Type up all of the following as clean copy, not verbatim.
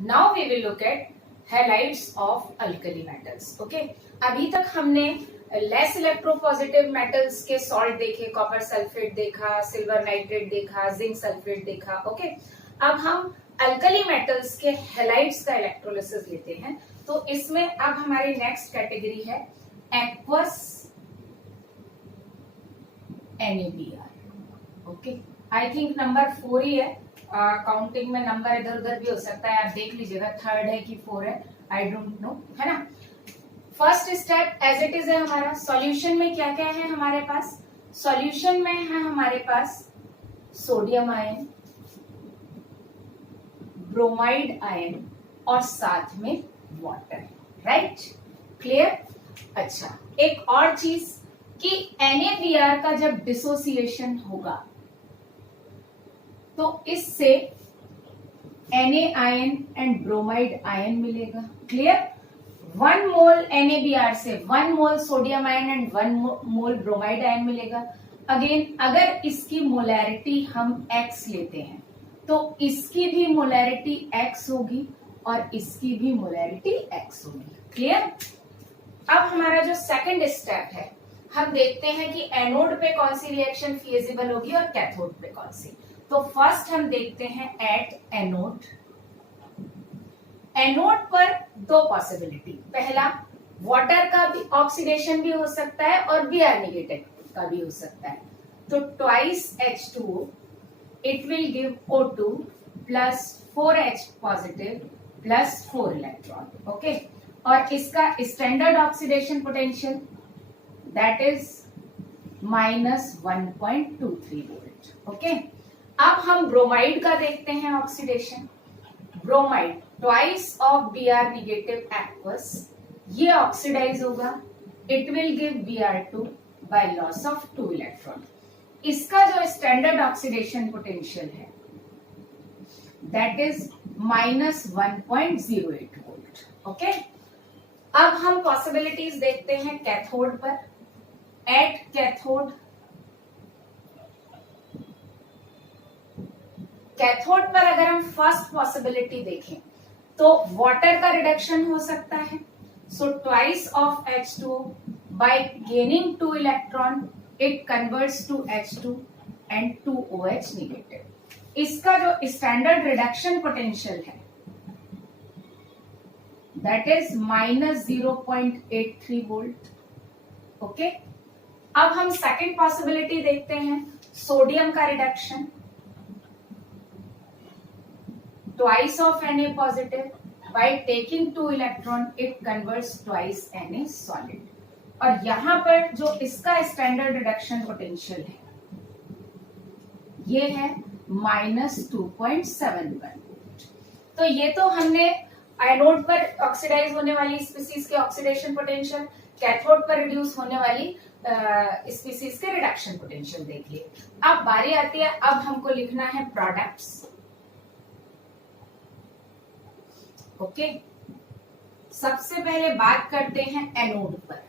Now we will look at halides of alkali metals. Okay, अभी तक हमने less electropositive metals के salt देखे, कॉपर सल्फेट देखा, सिल्वर नाइट्रेट देखा, जिंक सल्फेट देखा. ओके, अब हम अल्कली मेटल्स के हैलाइड्स का इलेक्ट्रोलिसिस लेते हैं. तो इसमें अब हमारी नेक्स्ट कैटेगरी है aqueous NaBr. Okay, I think number 4 ही है. काउंटिंग में नंबर इधर उधर भी हो सकता है, आप देख लीजिएगा 3rd है कि 4 है, आई डोंट नो, है ना. First step as it is है हमारा. सॉल्यूशन में क्या क्या है हमारे पास? सॉल्यूशन में है हमारे पास सोडियम आयन, ब्रोमाइड आयन और साथ में वाटर. Right, clear. अच्छा, एक और चीज कि NaBr का जब डिसोसिएशन होगा तो इससे Na ion and bromide ion मिलेगा. क्लियर. 1 मोल NaBr से 1 मोल sodium ion and 1 mole bromide ion मिलेगा. अगेन, अगर इसकी मोलैरिटी हम X लेते हैं तो इसकी भी मोलैरिटी X होगी और इसकी भी मोलैरिटी X होगी. क्लियर. अब हमारा जो सेकंड स्टेप है, हम देखते हैं कि एनोड पे कौन सी रिएक्शन फिजिबल होगी और कैथोड पे कौन सी. तो फर्स्ट हम देखते हैं एट एनोड. एनोड पर दो पॉसिबिलिटी. पहला, वाटर का भी ऑक्सीडेशन भी हो सकता है और Br नेगेटिव का भी हो सकता है. तो twice H2O it will give O2 plus 4H positive plus 4 electron. Okay, और इसका standard oxidation potential that is -1.23 volt. Okay, अब हम ब्रोमाइड का देखते हैं oxidation. Bromide twice of Br negative aqueous, ये ऑक्सीडाइज होगा. It will give Br2 bye loss of 2 electron. इसका जो स्टैंडर्ड ऑक्सीडेशन पोटेंशियल है दैट इज -1.08 वोल्ट. ओके, अब हम पॉसिबिलिटीज देखते हैं कैथोड पर. एट कैथोड, कैथोड पर अगर हम फर्स्ट पॉसिबिलिटी देखें तो वाटर का रिडक्शन हो सकता है. So twice of H2O by gaining 2 electron it converts to H2 and 2OH negative. इसका जो स्टैंडर्ड रिडक्शन पोटेंशियल है दैट इज -0.83 वोल्ट. ओके, अब हम सेकंड पॉसिबिलिटी देखते हैं सोडियम का reduction. Twice of Na positive by taking 2 electron it converts twice Na solid. और यहां पर जो इसका स्टैंडर्ड रिडक्शन पोटेंशियल है ये है -2.71. तो ये तो हमने एनोड पर ऑक्सीडाइज होने वाली स्पीसीज के ऑक्सीडेशन पोटेंशियल, कैथोड पर रिड्यूस होने वाली स्पीसीज के रिडक्शन पोटेंशियल देख लिए. अब बारी आती है, अब हमको लिखना है प्रोडक्ट्स. ओके, सबसे पहले बात करते हैं एनोड पर.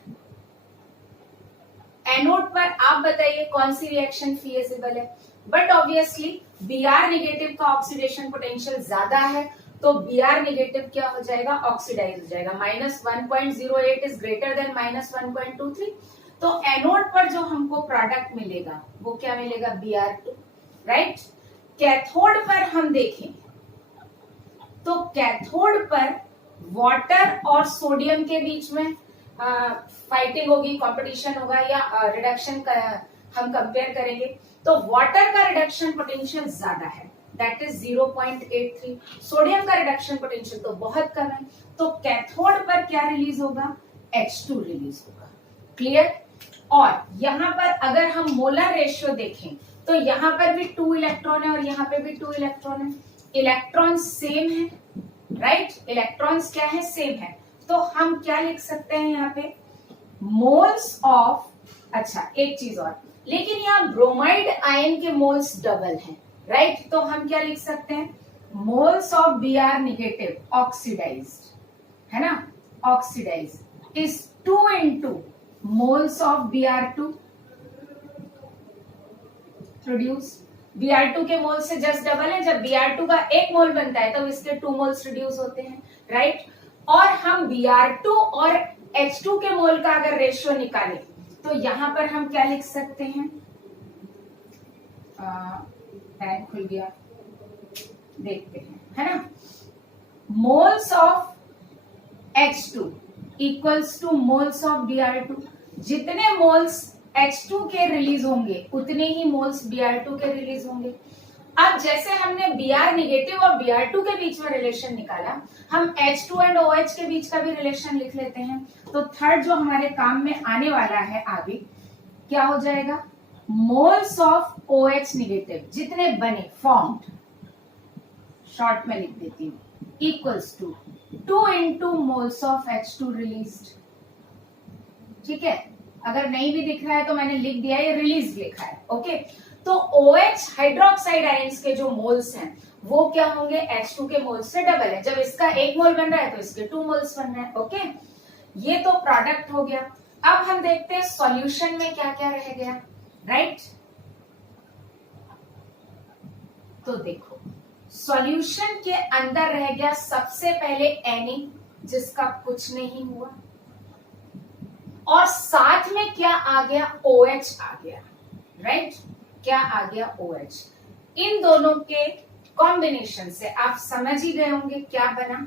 एनोड पर आप बताइए कौन सी रिएक्शन फिजिबल है. बट ऑब्वियसली Br नेगेटिव का ऑक्सीडेशन पोटेंशियल ज्यादा है तो Br नेगेटिव क्या हो जाएगा? ऑक्सीडाइज हो जाएगा. -1.08 इज ग्रेटर देन -1.23. तो एनोड पर जो हमको प्रोडक्ट मिलेगा वो क्या मिलेगा? Br2. राइट. कैथोड पर हम देखें तो कैथोड पर वाटर और सोडियम के बीच में फाइटिंग होगी, कंपटीशन होगा या रिडक्शन का हम कंपेयर करेंगे. तो वाटर का रिडक्शन पोटेंशियल ज्यादा है दैट इज 0.83. सोडियम का रिडक्शन पोटेंशियल तो बहुत कम है. तो कैथोड पर क्या रिलीज होगा? H2 रिलीज होगा. क्लियर. और यहां पर अगर हम मोलर रेशियो देखें तो यहां पर भी 2 इलेक्ट्रॉन है और यहां पर भी 2 इलेक्ट्रॉन है. इलेक्ट्रॉन सेम है. राइट, इलेक्ट्रॉन्स क्या है? सेम है. तो हम क्या लिख सकते हैं यहाँ पे? Moles of. अच्छा, एक चीज और, लेकिन यहाँ ब्रोमाइड आयन के मोल्स डबल हैं. राइट, तो हम क्या लिख सकते हैं? Moles of Br negative oxidised, है ना, oxidised is 2 into moles of Br2 produce. Br2 के मोल से जस्ट डबल है। जब Br2 का 1 मोल बनता है तो इसके 2 मोल्स रिड्यूस होते हैं, राइट। और हम Br2 और H2 के मोल का अगर रेशियो निकालें तो यहां पर हम क्या लिख सकते हैं, टैग खुल गया, देखते हैं, है ना। Moles of H2 equals two moles of Br2। जितने मोल्स H2 के रिलीज होंगे उतने ही मोल्स Br2 के रिलीज होंगे। अब जैसे हमने Br निगेटिव और Br2 के बीच में रिलेशन निकाला, हम H2 एंड OH के बीच का भी रिलेशन लिख लेते हैं। तो थर्ड जो हमारे काम में आने वाला है आगे क्या हो जाएगा, मोल्स ऑफ OH निगेटिव जितने बने फॉर्म्ड, शॉर्ट में लिख देती हूँ, equals to 2 into moles of H2 released. ठीक है, अगर नहीं भी दिख रहा है तो मैंने लिख दिया है, रिलीज लिखा है, ओके। तो OH हाइड्रोक्साइड आयंस के जो मोल्स हैं वो क्या होंगे, H2 के मोल्स से डबल है। जब इसका 1 मोल बन रहा है तो इसके 2 मोल्स बन रहे हैं, ओके। ये तो प्रोडक्ट हो गया। अब हम देखते हैं सॉल्यूशन में क्या क्या रह गया, राइट। तो देखो सॉल्यूशन के अंदर रह गया सबसे पहले Na जिसका कुछ नहीं हुआ, और साथ में क्या आ गया, OH आ गया, राइट। क्या आ गया, OH। इन दोनों के कॉम्बिनेशन से आप समझ ही गए होंगे क्या बना,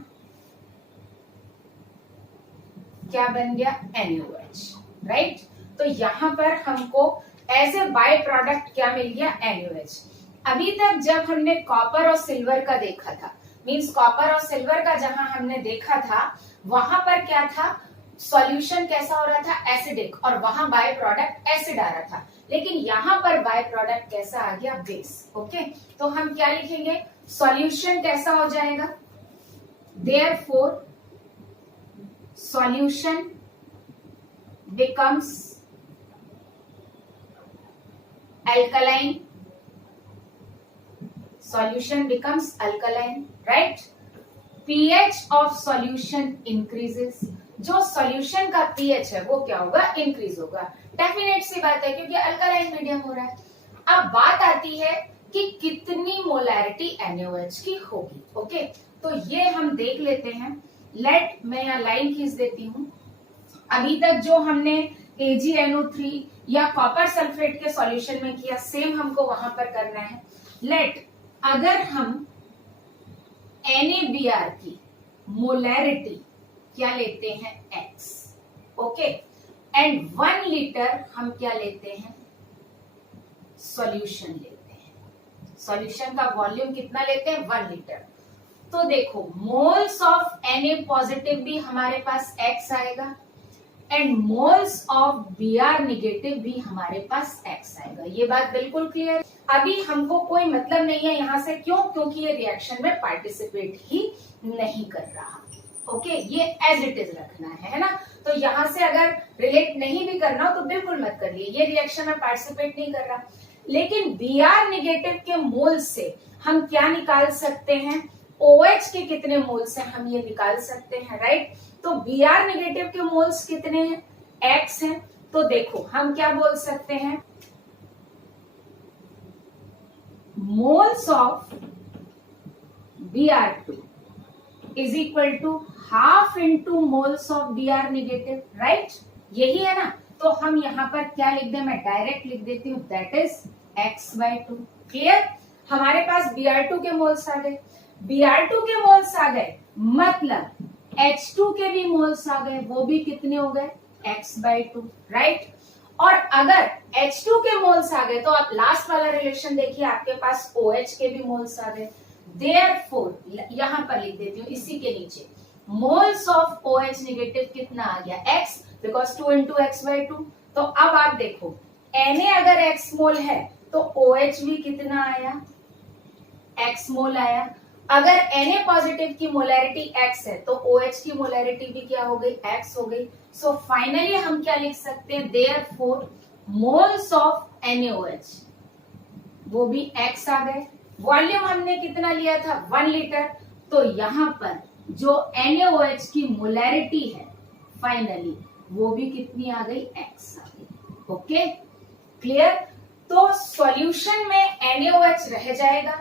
क्या बन गया, NaOH, राइट। तो यहां पर हमको एज ए बाय प्रोडक्ट क्या मिल गया, NaOH। अभी तक जब हमने कॉपर और सिल्वर का देखा था, मींस कॉपर और सिल्वर का जहां हमने देखा था वहां पर क्या था, सॉल्यूशन कैसा हो रहा था, एसिडिक, और वहां बाय प्रोडक्ट एसिड आ रहा था। लेकिन यहां पर बाय प्रोडक्ट कैसा आ गया, बेस, ओके। तो हम क्या लिखेंगे, सॉल्यूशन कैसा हो जाएगा, therefore solution becomes alkaline, solution becomes alkaline, right। pH of solution increases, जो सॉल्यूशन का pH है वो क्या होगा, इंक्रीज होगा। डेफिनेट सी बात है क्योंकि अल्कालाइन मीडियम हो रहा है। अब बात आती है कि कितनी मोलैरिटी NaOH की होगी, ओके। तो ये हम देख लेते हैं। लेट मैं यहाँ लाइन खींच देती हूँ। अभी तक जो हमने AgNO3 या कॉपर सल्फेट के सॉल्यूशन में किया सेम हमको वहां पर करना है। लेट अगर हम NaBr की मोलैरिटी क्या लेते हैं, X, ओके, एंड 1 लीटर हम क्या लेते हैं, सॉल्यूशन लेते हैं। सॉल्यूशन का वॉल्यूम कितना लेते हैं, 1 लीटर। तो देखो मोल्स ऑफ Na पॉजिटिव भी हमारे पास X आएगा and moles of Br negative भी हमारे पास X आएगा। ये बात बिल्कुल क्लियर। अभी हमको कोई मतलब नहीं है यहाँ से, क्यों, क्योंकि ये रिएक्शन में पार्टिसिपेट ही नहीं कर रहा, ओके। ये एज इट इज रखना है ना। तो यहाँ से अगर रिलेट नहीं भी करना हो तो बिल्कुल मत करिए, ये रिएक्शन में पार्टिसिपेट नहीं कर रहा। लेकिन Br निगेटिव के मोल से हम क्या निकाल सकते हैं, OH के कितने मोल्स हैं हम ये निकाल सकते हैं, राइट। तो Br निगेटिव के मोल्स कितने हैं, X हैं। तो देखो हम क्या बोल सकते हैं, moles of Br2 is equal to half into moles of Br negative, right. यही है ना। तो हम यहाँ पर क्या लिख दें, मैं डायरेक्ट लिख देती हूँ, दैट इज X/2। क्लियर। हमारे पास Br2 के मोल्स आ गए, Br2 के मोल्स आ गए मतलब H2 के भी मोल्स आ गए, वो भी कितने हो गए, X/2, राइट। और अगर H2 के मोल्स आ गए तो आप लास्ट वाला रिलेशन देखिए, आपके पास OH के भी मोल्स आ गए। देयरफॉर यहां पर लिख देती हूँ इसी के नीचे, मोल्स ऑफ OH निगेटिव कितना आ गया, X, बिकॉज 2 इंटू X/2। तो अब आप देखो Na अगर X मोल है तो OH भी कितना आया, X मोल आया। अगर Na पॉजिटिव की मोलैरिटी X है तो OH की मोलैरिटी भी क्या हो गई, X हो गई। सो फाइनली हम क्या लिख सकते हैं, देयरफॉर मोल्स ऑफ NaOH वो भी X आ गए। वॉल्यूम हमने कितना लिया था, 1 लीटर। तो यहां पर जो NaOH की मोलैरिटी है फाइनली वो भी कितनी आ गई, X आ गई, ओके। क्लियर। तो सॉल्यूशन में NaOH रह जाएगा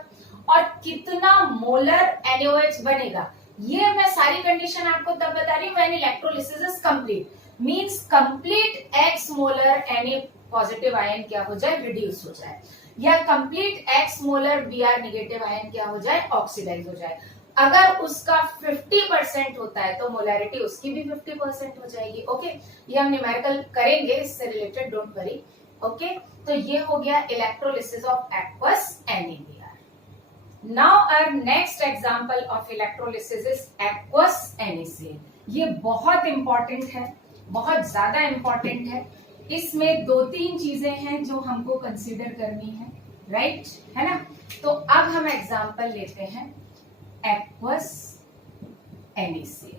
और कितना मोलर NaOH बनेगा, ये मैं सारी कंडीशन आपको तब बता रही हूँ when electrolysis is complete, means complete X molar Na positive ion क्या हो जाए, रिड्यूस हो जाए, या complete X molar Br negative ion क्या हो जाए, ऑक्सीडाइज हो जाए। अगर उसका 50% होता है तो मोलैरिटी उसकी भी 50% हो जाएगी। ओके, ये हम न्यूमेरिकल करेंगे इससे रिलेटेड, डोंट वरी। ओके, तो ये हो गया electrolysis of aqueous NaBr। Now our next example of electrolysis is aqueous NaCl। ये बहुत इंपॉर्टेंट है, बहुत ज्यादा इंपॉर्टेंट है। इसमें 2-3 चीजें हैं जो हमको कंसीडर करनी है, राइट, है ना। तो अब हम एग्जांपल लेते हैं एक्वस NaCl।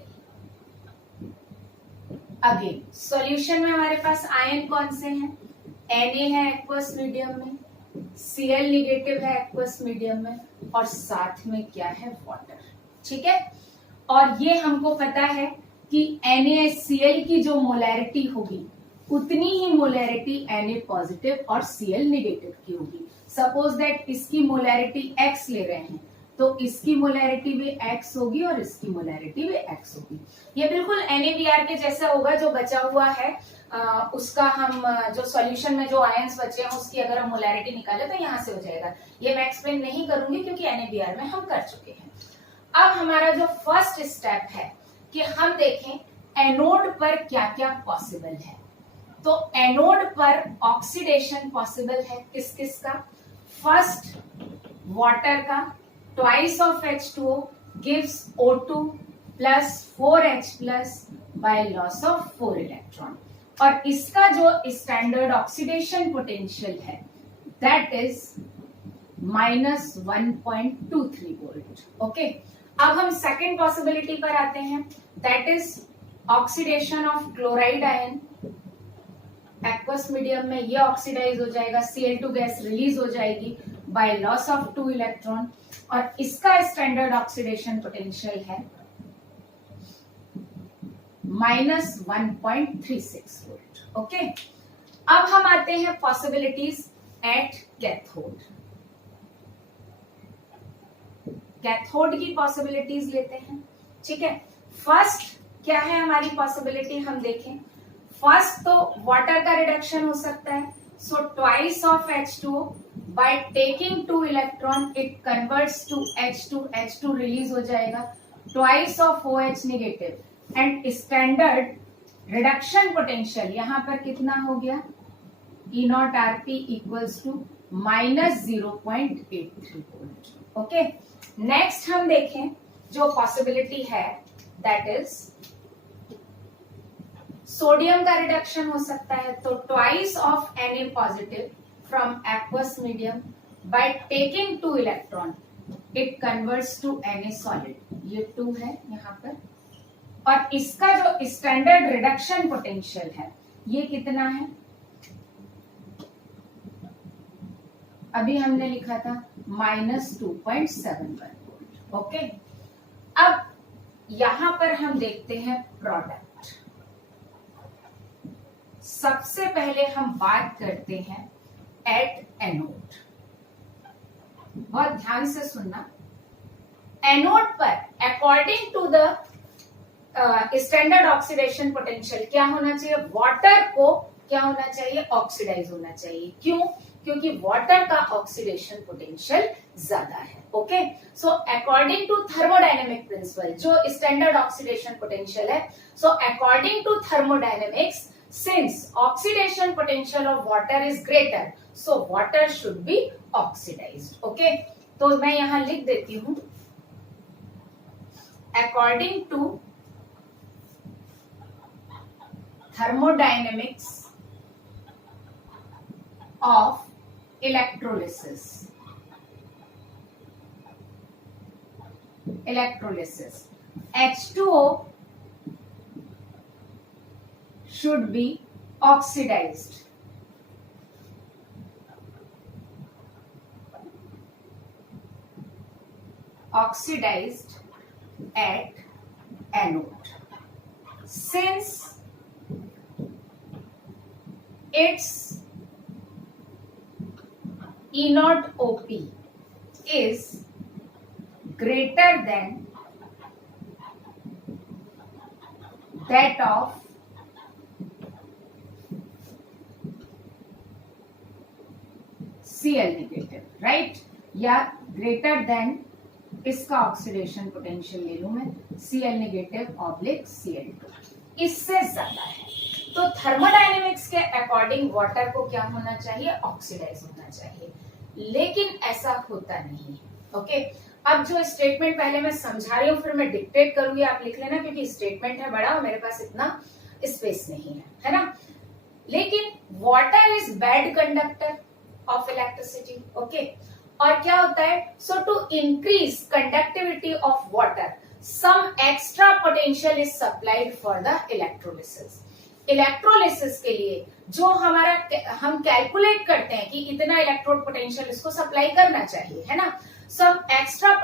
अगेन सॉल्यूशन में हमारे पास आयन कौन से हैं, Na है एक्वस मीडियम में, Cl निगेटिव है एक्वस मीडियम में, और साथ में क्या है, वाटर। ठीक है, और ये हमको पता है कि NaCl की जो मोलैरिटी होगी उतनी ही मोलैरिटी Na पॉजिटिव और Cl निगेटिव की होगी। सपोज दैट इसकी मोलैरिटी X ले रहे हैं तो इसकी मोलैरिटी भी X होगी और इसकी मोलैरिटी भी X होगी। ये बिल्कुल NaBr के जैसा होगा, जो बचा हुआ है उसका हम जो सॉल्यूशन में जो आयंस बचे हैं उसकी अगर हम मोलैरिटी निकाले तो यहाँ से हो जाएगा। ये मैं एक्सप्लेन नहीं करूंगी क्योंकि NaBr में हम कर चुके हैं। अब हमारा जो फर्स्ट स्टेप है कि हम देखें एनोड पर क्या क्या पॉसिबल है। तो एनोड पर ऑक्सीडेशन पॉसिबल है किस किस का, फर्स्ट वाटर का, twice of H2O gives O2 plus 4H plus by loss of 4 electron, और इसका जो स्टैंडर्ड ऑक्सीडेशन पोटेंशियल है दैट इज -1.23 वोल्ट। ओके, अब हम सेकेंड पॉसिबिलिटी पर आते हैं, that is oxidation of chloride ion. Aqueous medium में ये ऑक्सीडाइज हो जाएगा, Cl2 गैस रिलीज हो जाएगी बाय लॉस ऑफ 2 इलेक्ट्रॉन, और इसका स्टैंडर्ड ऑक्सीडेशन पोटेंशियल है -1.36 वोल्ट। ओके, अब हम आते हैं पॉसिबिलिटीज एट कैथोड। कैथोड की पॉसिबिलिटीज लेते हैं। ठीक है, फर्स्ट क्या है हमारी पॉसिबिलिटी, हम देखें। फर्स्ट तो वाटर का रिडक्शन हो सकता है, so twice of H2O by taking 2 electron it converts to H2, H2 release हो जाएगा, twice of OH negative, and standard reduction potential यहाँ पर कितना हो गया, E0RP equals to -0.83 volt. Okay, next हम देखें जो पॉसिबिलिटी है दैट इज सोडियम का रिडक्शन हो सकता है, तो twice of Na positive from aqueous medium by taking 2 electron it converts to Na solid, ये 2 है यहाँ पर, और इसका जो स्टैंडर्ड रिडक्शन पोटेंशियल है ये कितना है, अभी हमने लिखा था -2.71 वोल्ट। ओके, अब यहां पर हम देखते हैं प्रोडक्ट। सबसे पहले हम बात करते हैं एट एनोड। बहुत ध्यान से सुनना, एनोड पर according to the standard oxidation potential क्या होना चाहिए, वाटर को क्या होना चाहिए, ऑक्सीडाइज होना चाहिए। क्यों, क्योंकि वाटर का ऑक्सीडेशन पोटेंशियल ज्यादा है। Okay, so according to thermodynamic principle जो स्टैंडर्ड ऑक्सीडेशन पोटेंशियल है, so according to thermodynamics since oxidation potential of water is greater so water should be oxidized। okay, तो मैं यहां लिख देती हूं according to thermodynamics of electrolysis H2O should be oxidized at anode since its E naught OP is greater than that of Cl negative, right, या greater than इसका oxidation potential ले लूं मैं Cl नेगेटिव ऑब्लिक Cl2, इससे ज्यादा है तो thermodynamics के अकॉर्डिंग वाटर को क्या होना चाहिए, ऑक्सीडाइज होना चाहिए, लेकिन ऐसा होता नहीं है। ओके, अब जो स्टेटमेंट पहले मैं समझा रही हूँ फिर मैं डिक्टेट करूंगी, आप लिख लेना क्योंकि स्टेटमेंट है बड़ा और मेरे पास इतना स्पेस नहीं है ना। लेकिन water is bad conductor of electricity, okay, और क्या होता है, so to increase conductivity of water some extra potential is supplied for the electrolysis. Electrolysis के लिए जो हम कैलकुलेट करते हैं कि इतना इलेक्ट्रोड पोटेंशियल इसको सप्लाई करना चाहिए, है ना, some extra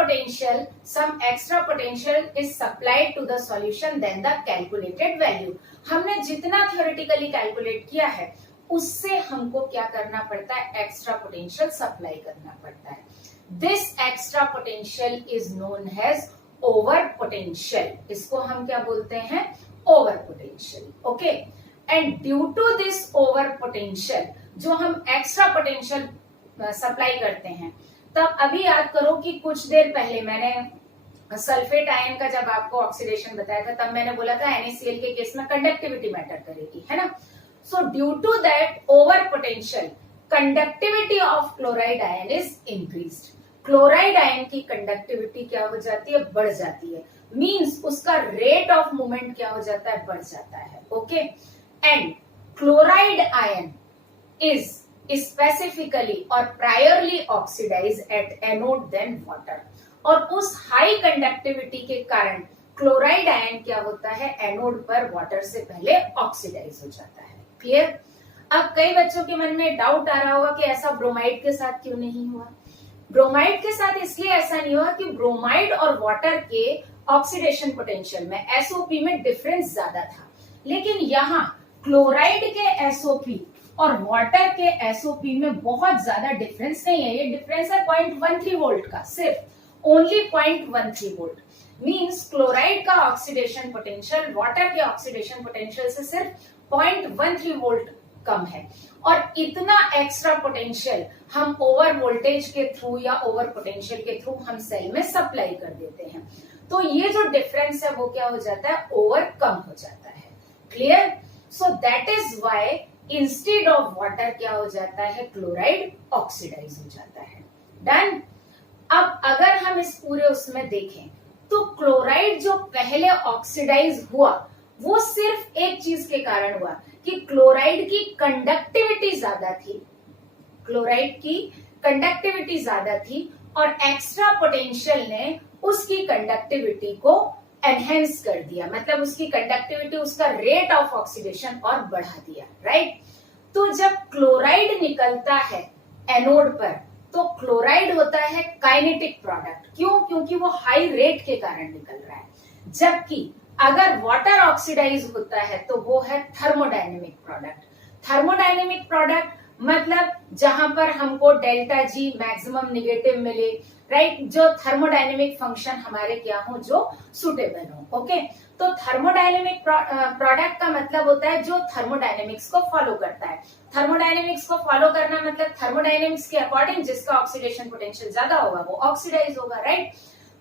potential is supplied to the solution than the calculated value। हमने जितना theoretically कैलकुलेट किया है उससे हमको क्या करना पड़ता है, एक्स्ट्रा पोटेंशियल सप्लाई करना पड़ता है। This extra potential is known as over potential, इसको हम क्या बोलते हैं, over potential, okay. And due to this over potential जो हम एक्स्ट्रा पोटेंशियल सप्लाई करते हैं, तब अभी याद करो कि कुछ देर पहले मैंने सल्फेट आयन का जब आपको ऑक्सीडेशन बताया था तब मैंने बोला था NaCl के केस में कंडक्टिविटी मैटर करेगी, है ना। So due to that over potential conductivity of chloride ion is increased. Chloride ion की कंडक्टिविटी क्या हो जाती है, बढ़ जाती है, मींस उसका रेट ऑफ मूवमेंट क्या हो जाता है, बढ़ जाता है, okay. And chloride ion is specifically और priorly oxidize at anode than water, और उस हाई कंडक्टिविटी के कारण क्लोराइड आयन क्या होता है, एनोड पर वाटर से पहले ऑक्सीडाइज हो जाता है। क्लियर। अब कई बच्चों के मन में डाउट आ रहा होगा कि ऐसा ब्रोमाइड के साथ क्यों नहीं हुआ। ब्रोमाइड के साथ इसलिए ऐसा नहीं हुआ कि ब्रोमाइड और वाटर के ऑक्सीडेशन पोटेंशियल में एसओपी में डिफरेंस ज्यादा था, लेकिन यहाँ क्लोराइड के एसओपी और वाटर के एसओपी में बहुत ज्यादा डिफरेंस नहीं है। ये डिफरेंस है 0.13 वोल्ट का, सिर्फ ओनली 0.13 वोल्ट। मींस क्लोराइड का ऑक्सीडेशन पोटेंशियल वाटर के ऑक्सीडेशन पोटेंशियल से सिर्फ 0.13 वोल्ट कम है, और इतना एक्स्ट्रा पोटेंशियल हम ओवर वोल्टेज के थ्रू या ओवर पोटेंशियल के थ्रू हम सेल में सप्लाई कर देते हैं, तो ये जो डिफरेंस है वो क्या हो जाता है, ओवरकम हो जाता है। Clear. So that is why instead of water क्या हो जाता है, क्लोराइड ऑक्सीडाइज हो जाता है। डन। अब अगर हम इस पूरे उसमें देखें तो क्लोराइड जो पहले ऑक्सीडाइज हुआ वो सिर्फ एक चीज के कारण हुआ कि क्लोराइड की कंडक्टिविटी ज्यादा थी, क्लोराइड की कंडक्टिविटी ज्यादा थी, और एक्स्ट्रा पोटेंशियल ने उसकी कंडक्टिविटी को एनहेंस कर दिया, मतलब उसकी कंडक्टिविटी, उसका रेट ऑफ ऑक्सीडेशन और बढ़ा दिया, राइट। तो जब क्लोराइड निकलता है एनोड पर तो क्लोराइड होता है काइनेटिक प्रोडक्ट, क्यों, क्योंकि वो हाई रेट के कारण निकल रहा है, जबकि अगर वाटर ऑक्सीडाइज होता है तो वो है थर्मोडायनेमिक प्रोडक्ट। थर्मोडायनेमिक प्रोडक्ट मतलब जहां पर हमको डेल्टा जी मैक्सिमम नेगेटिव मिले, राइट, जो थर्मोडायनेमिक फंक्शन हमारे क्या हो, जो सुटेबल हो, ओके। तो थर्मोडायनेमिक प्रोडक्ट का मतलब होता है जो थर्मोडायनेमिक्स को फॉलो करता है। थर्मोडायनेमिक्स को फॉलो करना मतलब थर्मोडायनेमिक्स के अकॉर्डिंग जिसका ऑक्सीडेशन पोटेंशियल ज्यादा होगा वो ऑक्सीडाइज होगा, राइट।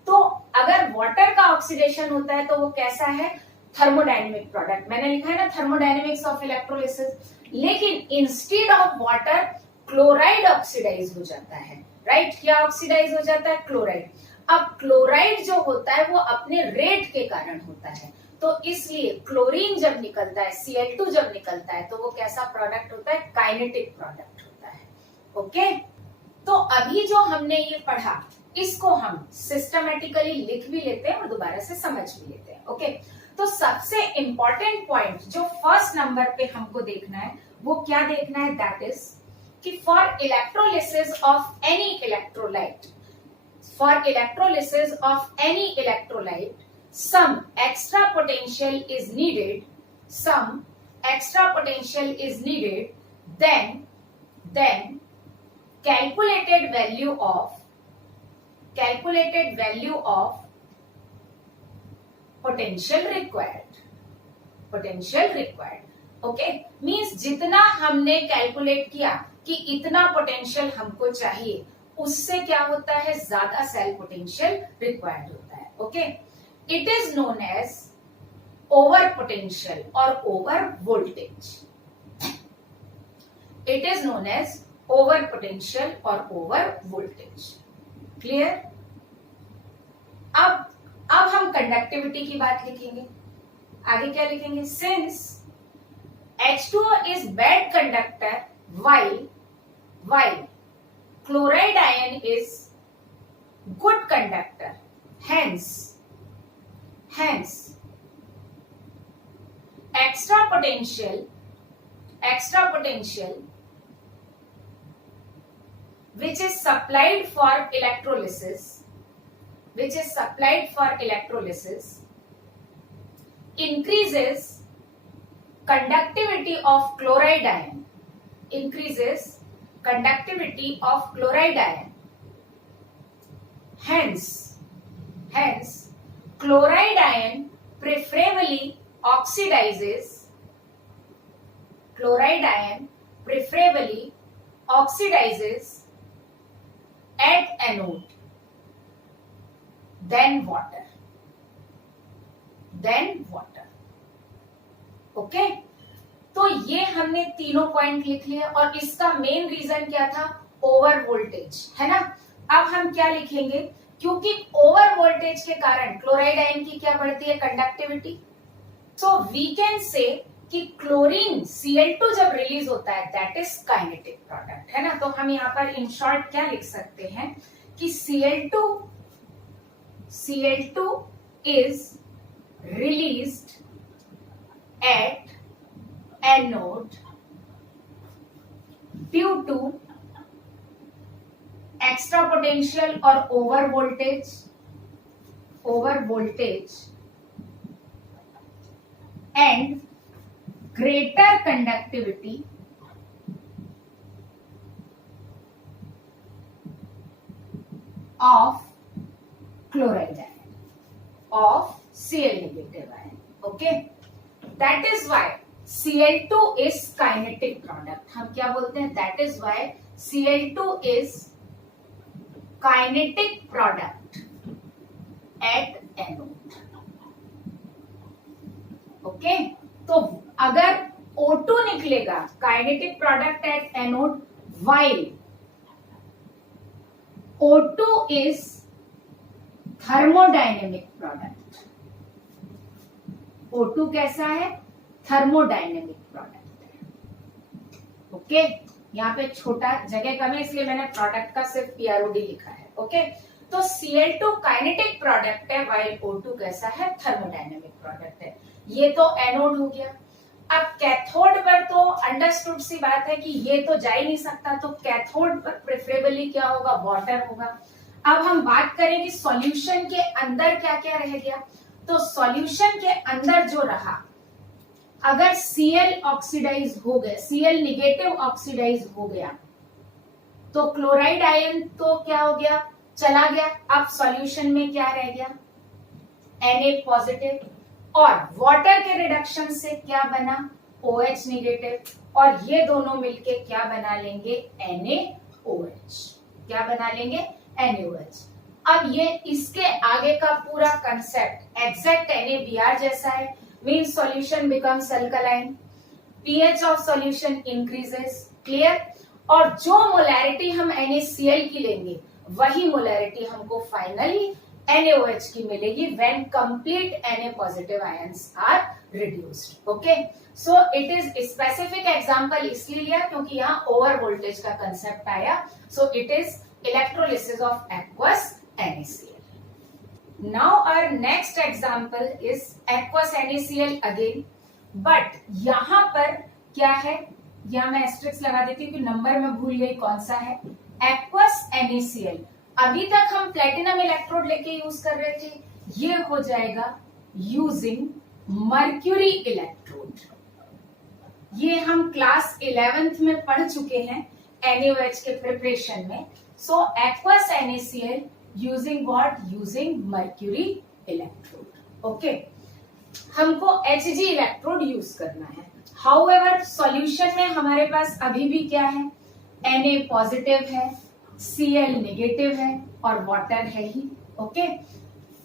तो अगर वाटर का ऑक्सीडेशन होता है तो वो कैसा है, थर्मोडायनेमिक प्रोडक्ट। मैंने लिखा है ना थर्मोडायनेमिक्स ऑफ इलेक्ट्रोलिसिस, लेकिन instead of water chloride oxidise हो जाता है, राइट। क्या ऑक्सीडाइज हो जाता है, क्लोराइड। अब क्लोराइड जो होता है वो अपने रेट के कारण होता है, तो इसलिए क्लोरीन जब निकलता है, Cl2 जब निकलता है तो वो कैसा प्रोडक्ट होता है, काइनेटिक प्रोडक्ट होता है, ओके। तो अभी जो हमने ये पढ़ा इसको हम सिस्टमेटिकली लिख भी लेते हैं और दोबारा से समझ भी लेते हैं, ओके। तो सबसे इंपॉर्टेंट पॉइंट जो फर्स्ट नंबर पे हमको देखना है वो क्या देखना है, दैट इज कि for electrolysis of any electrolyte, for electrolysis of any electrolyte some extra potential is needed, then calculated value of potential required. Okay, means जितना हमने कैलकुलेट किया कि इतना पोटेंशियल हमको चाहिए, उससे क्या होता है, ज्यादा सेल पोटेंशियल रिक्वायर्ड होता है. Okay, it is known as over potential और over voltage. It is known as over potential और ओवर वोल्टेज. क्लियर? अब हम कंडक्टिविटी की बात लिखेंगे. आगे क्या लिखेंगे? Since H2O is bad conductor while chloride ion is good conductor. Hence extra potential which is supplied for electrolysis increases conductivity of chloride ion. Hence chloride ion preferably oxidizes at anode than water. Okay, तो ये हमने तीनों point लिख लिए और इसका main reason क्या था? ओवर वोल्टेज, है ना. अब हम क्या लिखेंगे? क्योंकि ओवर वोल्टेज के कारण क्लोराइड आयन की क्या बढ़ती है? Conductivity. So we can say कि क्लोरीन Cl2 जब रिलीज होता है दैट इज काइनेटिक प्रोडक्ट, है ना. तो हम यहाँ पर इन शॉर्ट क्या लिख सकते हैं कि Cl2 is released at anode due to extra potential or over voltage and greater conductivity of chloride ion, of Cl negative ion. Okay, that is why Cl2 is kinetic product. हम क्या बोलते हैं? That is why Cl2 is kinetic product at anode. Okay, तो अगर O2 निकलेगा kinetic product at anode while O2 is thermodynamic product. O2 कैसा है? Thermodynamic product है. ओके, यहाँ पे छोटा जगह कम है इसलिए मैंने प्रोडक्ट का सिर्फ PROD लिखा है. ओके, तो Cl2 काइनेटिक प्रोडक्ट है while O2 कैसा है? थर्मोडायनेमिक प्रोडक्ट है. ये तो एनोड हो गया. अब कैथोड पर तो अंडरस्टूड सी बात है कि ये तो जा ही नहीं सकता, तो कैथोड पर प्रेफरेबली क्या होगा? वाटर होगा. अब हम बात करें कि सॉल्यूशन के अंदर क्या क्या रह गया. तो सॉल्यूशन के अंदर जो रहा, अगर Cl ऑक्सीडाइज हो गया, Cl निगेटिव ऑक्सीडाइज हो गया, तो क्लोराइड आयन तो क्या हो गया? चला गया. अब सॉल्यूशन में क्या रह गया? Na positive. और वाटर के रिडक्शन से क्या बना? OH negative. और ये दोनों मिलके क्या बना लेंगे? NaOH. क्या बना लेंगे? NaOH. अब ये इसके आगे का पूरा कंसेप्ट एग्जैक्ट NaBr जैसा है. Means solution becomes alkaline, pH of solution increases. Clear? और जो मोलैरिटी हम NaCl की लेंगे वही मोलैरिटी हमको फाइनली NaOH की मिलेगी when complete Na positive ions are reduced. Okay, so it is specific example इसलिए लिया क्योंकि यहाँ ओवर वोल्टेज का कंसेप्ट आया. So it is electrolysis of aqueous NaCl. Now our next example is aqueous NaCl again, but यहाँ पर क्या है? यहाँ मैं एस्टेरिस्क लगा देती हूँ कि नंबर में भूल गई कौन सा है. aqueous NaCl अभी तक हम प्लेटिनम इलेक्ट्रोड लेके यूज कर रहे थे, ये हो जाएगा यूजिंग मर्क्यूरी इलेक्ट्रोड. ये हम क्लास 11th में पढ़ चुके हैं. NaOH के प्रिपरेशन में. So aqueous NaCl using what? Using mercury electrode. Okay. हमको Hg इलेक्ट्रोड यूज करना है. However, सॉल्यूशन में हमारे पास अभी भी क्या है? Na पॉजिटिव है, Cl नेगेटिव है और वाटर है ही. ओके.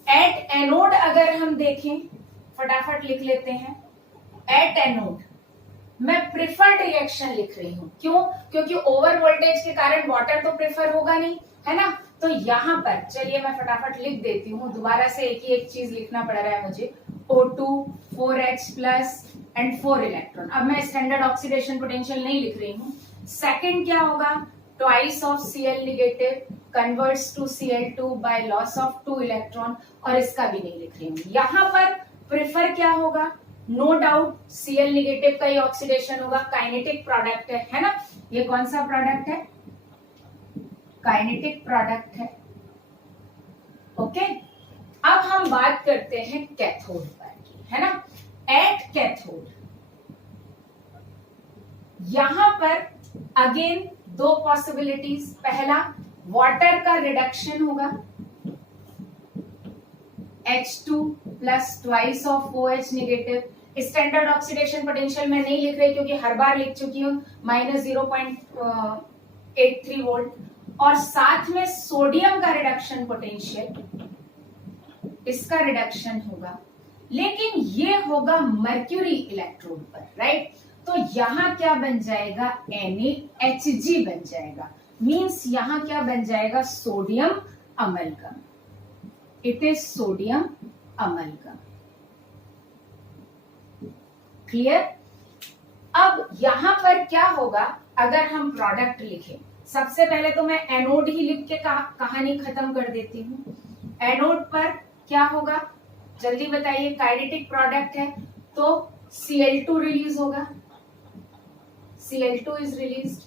एट एनोड अगर हम देखें, फटाफट लिख लेते हैं. एट एनोड मैं प्रिफर्ड रिएक्शन लिख रही हूं. क्यों? क्योंकि ओवर वोल्टेज के कारण वाटर तो प्रेफर होगा नहीं, है ना. तो यहां पर चलिए मैं फटाफट लिख देती हूं. दोबारा से एक ही एक चीज लिखना पड़ रहा है मुझे. O2 4H plus and 4 electron. अब मैं स्टैंडर्ड ऑक्सीडेशन पोटेंशियल नहीं लिख रही हूं. सेकंड क्या होगा? Twice of Cl negative converts to Cl2 by loss of 2 electron. और इसका भी नहीं लिख रही हूं. यहां पर प्रेफर क्या होगा? नो डाउट Cl नेगेटिव का ही ऑक्सीडेशन होगा. काइनेटिक प्रोडक्ट है ना. ये कौन सा प्रोडक्ट है? काइनेटिक प्रोडक्ट है. ओके. अब हम बात करते हैं कैथोड पर की, है ना. एट कैथोड यहां पर अगेन दो पॉसिबिलिटीज. पहला, वाटर का रिडक्शन होगा. H2 plus twice of OH negative. Standard oxidation potential में नहीं लिख रही क्योंकि हर बार लिख चुकी हूं. -0.83 वोल्ट. और साथ में सोडियम का रिडक्शन पोटेंशियल, इसका रिडक्शन होगा. लेकिन ये होगा मर्क्यूरी इलेक्ट्रोड पर, राइट. तो यहां क्या बन जाएगा? NaHg बन जाएगा. मींस यहां क्या बन जाएगा? Sodium amalgam. It is sodium amalgam. Clear. अब यहां पर क्या होगा अगर हम प्रोडक्ट लिखें? सबसे पहले तो मैं एनोड ही लिख के कहानी खत्म कर देती हूं. एनोड पर क्या होगा? जल्दी बताइए. काइनेटिक प्रोडक्ट है तो Cl2 रिलीज होगा. Cl2 is released.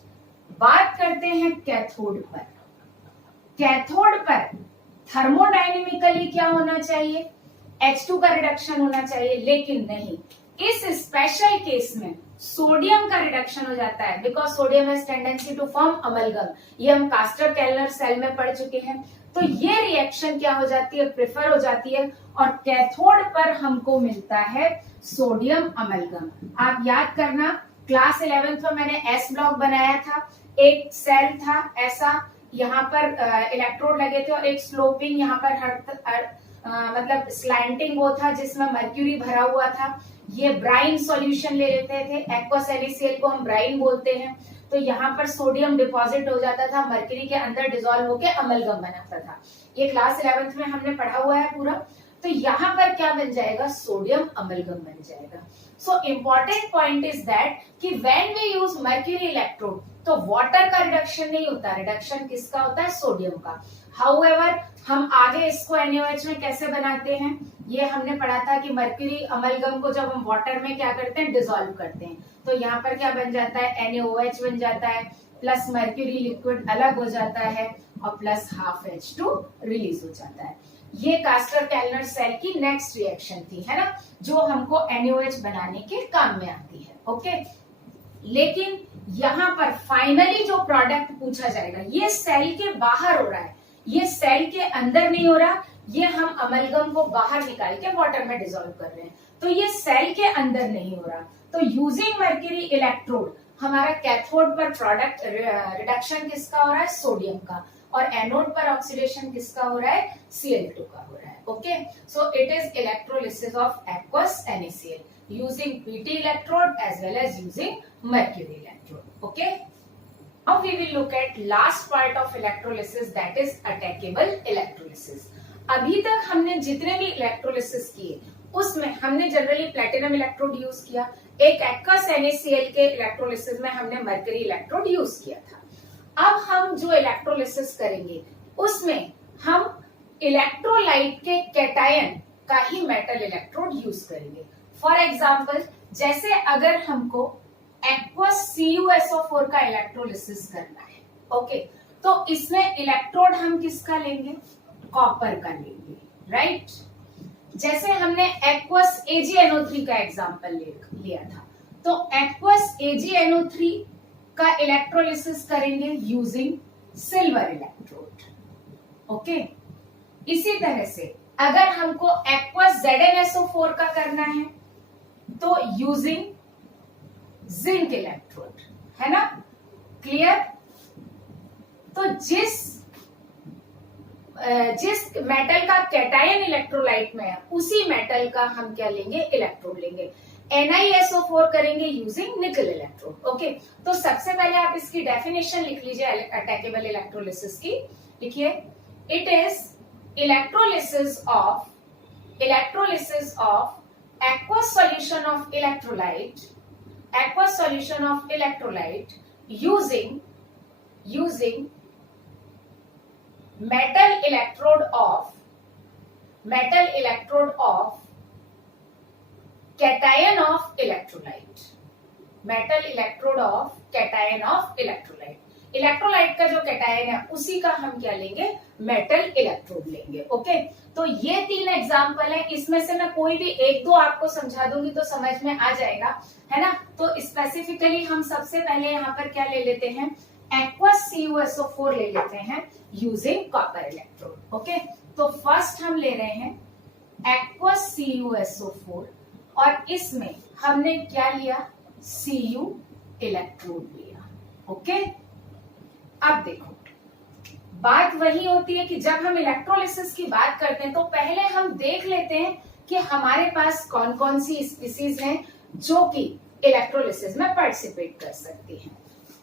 बात करते हैं कैथोड पर. कैथोड पर थर्मोडायनेमिकली क्या होना चाहिए? H2 का रिडक्शन होना चाहिए. लेकिन नहीं, इस स्पेशल केस में सोडियम का रिडक्शन हो जाता है. Because sodium has tendency to form amalgam. ये हम कास्टर केलर सेल में पढ़ चुके हैं. तो ये रिएक्शन क्या हो जाती है? प्रेफर हो जाती है. और कैथोड पर हमको मिलता है सोडियम अमलगम. आप याद करना, क्लास 11th में मैंने एस ब्लॉक बनाया था. एक सेल था ऐसा, यहाँ पर इलेक्ट्रोड लगे थे और एक स्लोपिंग यहाँ पर मतलब स्लैंटिंग वो था जिसमें मर्क्यूरी भरा हुआ था. ये ब्राइन सॉल्यूशन ले लेते थे. एक्वस NaCl को हम ब्राइन बोलते हैं. तो यहाँ पर सोडियम डिपॉजिट हो जाता था, मर्क्यूरी के अंदर डिसॉल्व होकर अमलगम बनाता था. ये क्लास 11th में हमने पढ़ा हुआ है पूरा. तो यहाँ पर क्या बन जाएगा? सोडियम अमलगम बन जाएगा. So important point is that कि when we use mercury electrode तो वाटर का रिडक्शन नहीं होता. रिडक्शन किसका होता है? सोडियम का. हाउएवर हम आगे इसको NaOH में कैसे बनाते हैं ये हमने पढ़ा था कि मर्क्यूरी अमलगम को जब हम वाटर में क्या करते हैं? डिसॉल्व करते हैं. तो यहाँ पर क्या बन जाता है? NaOH बन जाता है. प्लस मर्क्यूरी लिक्विड अलग हो जाता है और प्लस हाफ H2 रिलीज हो जाता है. ये कास्टर केलनर सेल की नेक्स्ट रिएक्शन थी, है ना, जो हमको NaOH बनाने के काम में आती है. ओके. लेकिन यहाँ पर फाइनली जो प्रोडक्ट पूछा जाएगा ये सेल के बाहर हो रहा है. ये सेल के अंदर नहीं हो रहा. ये हम अमलगम को बाहर निकाल के वाटर में डिसॉल्व कर रहे हैं. तो ये सेल के अंदर नहीं हो रहा. तो यूजिंग मर्क्यूरी इलेक्ट्रोड हमारा कैथोड पर प्रोडक्ट रिडक्शन किसका हो रहा है? सोडियम का. और एनोड पर ऑक्सीडेशन किसका हो रहा है? Cl2 का हो रहा है. Okay. So it is electrolysis of aqueous NaCl using Pt electrode as well as using mercury electrode. Okay. Now we will look at last part of electrolysis, that is attackable electrolysis. अभी तक हमने जितने भी electrolysis किए उसमें हमने generally platinum electrode use किया. एक एक्वस NaCl के इलेक्ट्रोलिसिस में हमने मर्करी इलेक्ट्रोड यूज किया था. अब हम जो इलेक्ट्रोलिसिस करेंगे उसमें हम इलेक्ट्रोलाइट के कैटायन का ही मेटल इलेक्ट्रोड यूज करेंगे. फॉर एग्जाम्पल, जैसे अगर हमको एक्वस CuSO4 का इलेक्ट्रोलिसिस करना है, ओके, तो इसमें इलेक्ट्रोड हम किसका लेंगे? कॉपर का लेंगे, राइट. जैसे हमने एक्वस AgNO3 का एग्जाम्पल लिया था, तो एक्वस AgNO3 का इलेक्ट्रोलिसिस करेंगे यूजिंग सिल्वर इलेक्ट्रोड। ओके, इसी तरह से अगर हमको एक्वस ZnSO4 का करना है तो यूजिंग जिंक इलेक्ट्रोड, है ना, क्लियर। तो जिस मेटल का कैटायन इलेक्ट्रोलाइट में है उसी मेटल का हम क्या लेंगे, इलेक्ट्रोड लेंगे। NiSO4 करेंगे यूजिंग निकल इलेक्ट्रोड। ओके, तो सबसे पहले आप इसकी डेफिनेशन लिख लीजिए अटैकेबल इलेक्ट्रोलिसिस की। लिखिए, it is electrolysis of aqueous solution of electrolyte using metal electrode of cation of electrolyte, electrolyte का जो कैटायन है उसी का हम क्या लेंगे, मेटल इलेक्ट्रोड लेंगे। ओके, तो ये 3 एग्जांपल है, इसमें से मैं कोई भी 1-2 आपको समझा दूंगी तो समझ में आ जाएगा, है ना। तो स्पेसिफिकली हम सबसे पहले यहाँ पर क्या ले लेते हैं, एक्वस CuSO4 ले लेते हैं यूजिंग कॉपर इलेक्ट्रोड। ओके, तो फर्स्ट हम ले रहे हैं एक्वस CuSO4 और इसमें हमने क्या लिया, Cu इलेक्ट्रोड लिया। ओके, अब देखो बात वही होती है कि जब हम इलेक्ट्रोलिसिस की बात करते हैं तो पहले हम देख लेते हैं कि हमारे पास कौन कौन सी स्पीसीज हैं जो कि इलेक्ट्रोलिसिस में पार्टिसिपेट कर सकती हैं।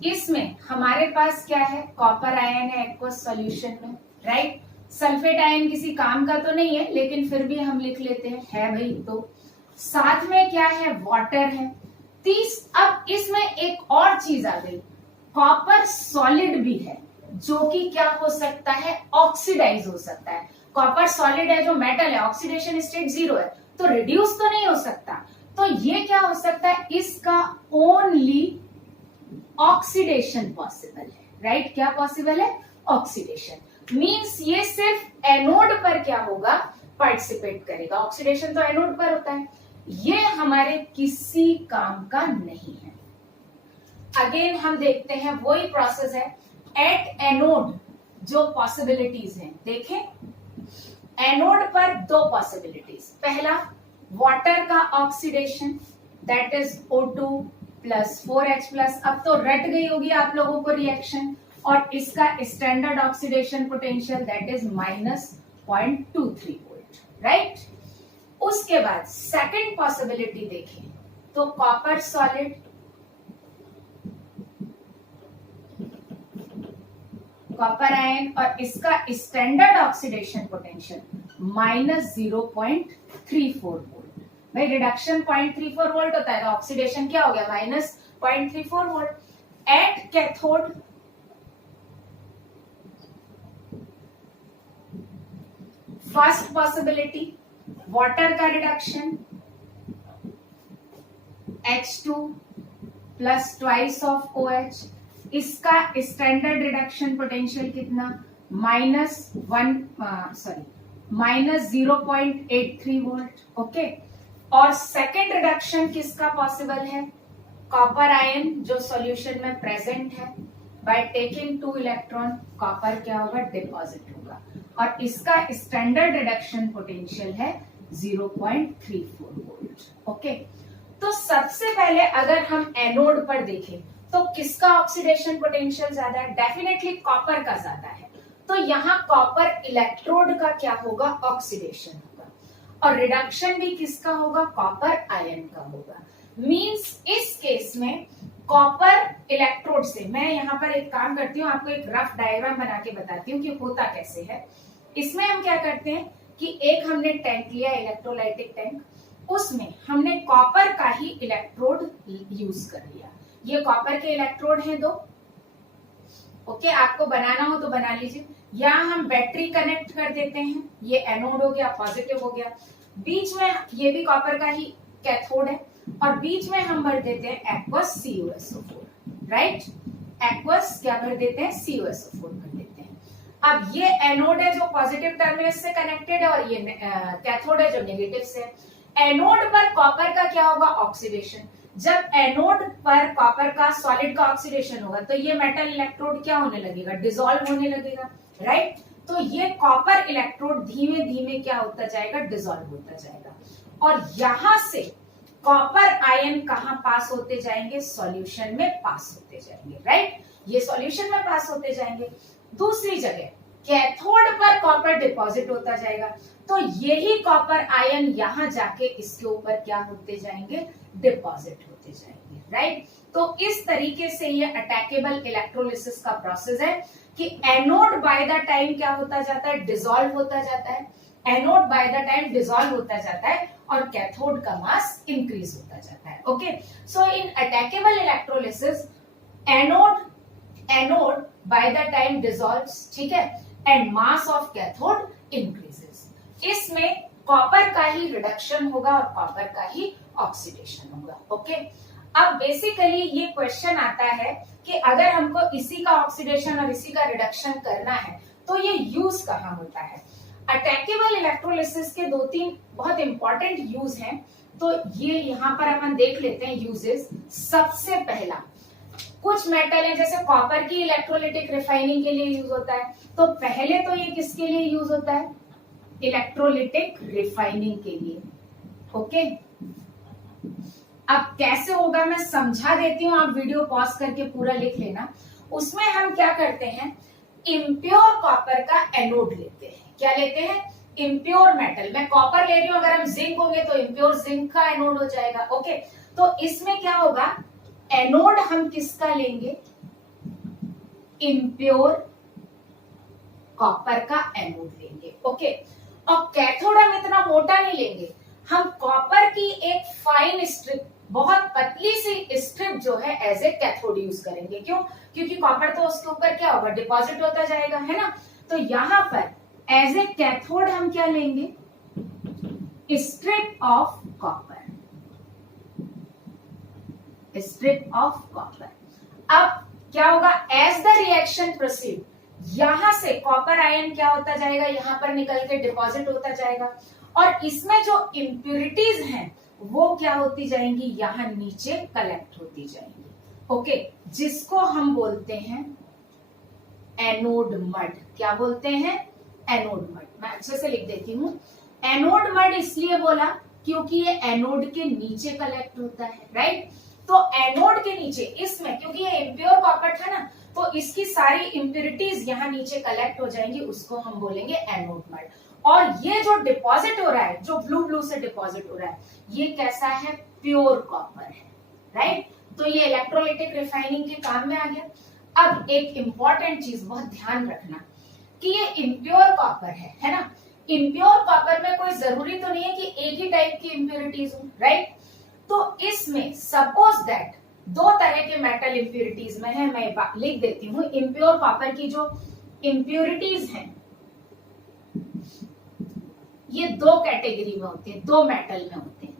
इसमें हमारे पास क्या है, कॉपर आयन है एक्वस सॉल्यूशन में, राइट। सल्फेट आयन किसी काम का तो नहीं है लेकिन फिर भी हम लिख लेते हैं, है भाई। तो साथ में क्या है, वाटर है। अब इसमें एक और चीज आ गई, कॉपर सॉलिड भी है जो कि क्या हो सकता है, ऑक्सीडाइज हो सकता है। कॉपर सॉलिड है जो मेटल है, ऑक्सीडेशन स्टेट 0 है तो रिड्यूस तो नहीं हो सकता। तो ये क्या हो सकता है, इसका ओनली ऑक्सीडेशन पॉसिबल है, राइट। क्या पॉसिबल है, ऑक्सीडेशन। मींस ये सिर्फ एनोड पर क्या होगा, पार्टिसिपेट करेगा। ऑक्सीडेशन तो एनोड पर होता है, ये हमारे किसी काम का नहीं है। अगेन हम देखते हैं वही प्रोसेस है एट एनोड, जो पॉसिबिलिटीज हैं देखें। एनोड पर 2 पॉसिबिलिटीज, पहला वाटर का oxidation that is O2 plus 4H plus. अब तो रट गई होगी आप लोगों को रिएक्शन, और इसका standard oxidation potential that is -0.23 volt, right. उसके बाद सेकंड पॉसिबिलिटी देखें तो कॉपर सॉलिड, कॉपर आयन और इसका स्टैंडर्ड ऑक्सीडेशन पोटेंशियल -0.34 वोल्ट। भाई रिडक्शन 0.34 वोल्ट होता है तो ऑक्सीडेशन क्या हो गया, -0.34 volt. At cathode first possibility water का reduction H2 plus twice of OH, इसका स्टैंडर्ड रिडक्शन पोटेंशियल कितना, -0.83 वोल्ट। ओके, और सेकेंड रिडक्शन किसका पॉसिबल है, कॉपर आयन जो सॉल्यूशन में प्रेजेंट है, बाय टेकिंग 2 इलेक्ट्रॉन कॉपर क्या होगा, डिपॉजिट होगा, और इसका स्टैंडर्ड रिडक्शन पोटेंशियल है 0.34 वोल्ट। ओके, तो सबसे पहले अगर हम एनोड पर देखें तो किसका ऑक्सीडेशन पोटेंशियल ज्यादा है, डेफिनेटली कॉपर का ज्यादा है। तो यहाँ कॉपर इलेक्ट्रोड का क्या होगा, ऑक्सीडेशन होगा, और रिडक्शन भी किसका होगा, कॉपर आयन का होगा। मींस इस केस में कॉपर इलेक्ट्रोड से, मैं यहाँ पर एक काम करती हूँ, आपको एक रफ डायग्राम बना के बताती हूँ कि होता कैसे है। इसमें हम क्या करते हैं कि एक हमने टैंक लिया, इलेक्ट्रोलाइटिक टैंक, उसमें हमने कॉपर का ही इलेक्ट्रोड यूज कर लिया। ये कॉपर के इलेक्ट्रोड हैं 2। ओके, आपको बनाना हो तो बना लीजिए। यहाँ हम बैटरी कनेक्ट कर देते हैं, ये एनोड हो गया, पॉजिटिव हो गया। बीच में ये भी कॉपर का ही कैथोड है, और बीच में हम भर देते हैं एक्वस CuSO4, राइट। एक्वस क्या भर देते हैं, CuSO4 भर देते हैं। अब ये एनोड है जो पॉजिटिव टर्मिनल से कनेक्टेड है, और ये कैथोड है जो नेगेटिव से। एनोड पर कॉपर का क्या होगा, ऑक्सीडेशन। जब एनोड पर कॉपर का सॉलिड का ऑक्सीडेशन होगा तो ये मेटल इलेक्ट्रोड क्या होने लगेगा, डिसॉल्व होने लगेगा, राइट। तो ये कॉपर इलेक्ट्रोड धीमे धीमे क्या होता जाएगा, डिसॉल्व होता जाएगा, और यहां से कॉपर आयन कहां पास होते जाएंगे, सॉल्यूशन में पास होते जाएंगे, राइट। ये सॉल्यूशन में पास होते जाएंगे। दूसरी जगह कैथोड पर कॉपर डिपॉजिट होता जाएगा, तो यही कॉपर आयन यहां जाके इसके ऊपर क्या होते जाएंगे, डिपॉजिट होते जाएंगे, राइट। तो इस तरीके से ये अटैकेबल इलेक्ट्रोलिसिस का प्रोसेस है कि एनोड बाय द टाइम क्या होता जाता है, डिसॉल्व होता जाता है, anode by the time dissolve होता जाता है और कैथोड का मास इंक्रीज होता जाता है। Okay, so in attackable electrolysis anode by the time dissolves, ठीक है, and mass of cathode increases. इसमें कॉपर का ही रिडक्शन होगा और कॉपर का ही ऑक्सीडेशन होगा। ओके, अब बेसिकली ये क्वेश्चन आता है कि अगर हमको इसी का ऑक्सीडेशन और इसी का रिडक्शन करना है तो ये यूज कहाँ होता है। अटैकेबल इलेक्ट्रोलिसिस के 2-3 बहुत इंपॉर्टेंट यूज हैं, तो ये यहाँ पर अपन देख लेते हैं यूजेस। सबसे पहला, कुछ मेटल है जैसे कॉपर की इलेक्ट्रोलिटिक रिफाइनिंग के लिए यूज होता है, तो पहले तो ये किसके लिए यूज होता है, इलेक्ट्रोलिटिक रिफाइनिंग के लिए। ओके, अब कैसे होगा मैं समझा देती हूँ, आप वीडियो पॉज करके पूरा लिख लेना। उसमें हम क्या करते हैं, इम्प्योर कॉपर का एनोड लेते हैं। क्या लेते हैं, इम्प्योर मेटल। मैं कॉपर ले रही हूं, अगर हम जिंक होंगे तो इम्प्योर जिंक का एनोड हो जाएगा। ओके, तो इसमें क्या होगा, एनोड हम किसका लेंगे, इम्प्योर कॉपर का एनोड लेंगे। ओके, और कैथोड हम इतना मोटा नहीं लेंगे, हम कॉपर की एक फाइन स्ट्रिप, बहुत पतली सी स्ट्रिप जो है एज ए कैथोड यूज करेंगे। क्यों, क्योंकि कॉपर तो उसके ऊपर क्या होगा, डिपॉजिट होता जाएगा, है ना। तो यहां पर एज ए कैथोड हम क्या लेंगे, strip of copper, strip of copper. अब क्या होगा, एज द रिएक्शन प्रोसीड, यहां से कॉपर आयन क्या होता जाएगा, यहां पर निकल के डिपॉजिट होता जाएगा, और इसमें जो इम्प्यूरिटीज हैं वो क्या होती जाएंगी, यहां नीचे कलेक्ट होती जाएंगी। ओके, जिसको हम बोलते हैं एनोड मड। क्या बोलते हैं, एनोड मड। मैं अच्छे से लिख देती हूँ, एनोड मड इसलिए बोला क्योंकि ये एनोड के नीचे कलेक्ट होता है, राइट। तो एनोड के नीचे, इसमें क्योंकि ये इम्प्योर कॉपर था ना, तो इसकी सारी इम्प्यूरिटीज यहाँ नीचे कलेक्ट हो जाएंगी, उसको हम बोलेंगे एनोड मड। और ये जो डिपॉजिट हो रहा है, जो ब्लू ब्लू से डिपॉजिट हो रहा है, ये कैसा है, प्योर कॉपर है, राइट। तो ये इलेक्ट्रोलिटिक रिफाइनिंग के काम में आ गया। अब एक इंपॉर्टेंट चीज बहुत ध्यान रखना कि ये इम्प्योर कॉपर है ना। इम्प्योर कॉपर में कोई जरूरी तो नहीं है कि एक ही टाइप की इम्प्यूरिटीज हो, राइट। तो इसमें सपोज दैट 2 तरह के मेटल इम्प्यूरिटीज में है, मैं लिख देती हूँ। इम्प्योर कॉपर की जो इम्प्यूरिटीज हैं ये 2 कैटेगरी में होते हैं, 2 मेटल में होते हैं।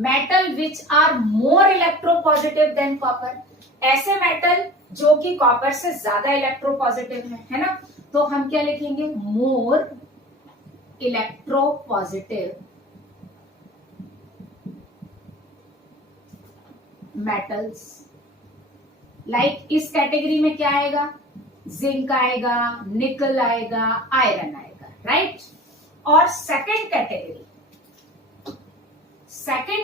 Metal which are more electropositive than copper, ऐसे मेटल जो कि कॉपर से ज्यादा इलेक्ट्रोपॉजिटिव है ना। तो हम क्या लिखेंगे, मोर इलेक्ट्रोपॉजिटिव मेटल्स। लाइक इस कैटेगरी में क्या आएगा, जिंक आएगा, निकल आएगा, आयरन आएगा, राइट। और सेकंड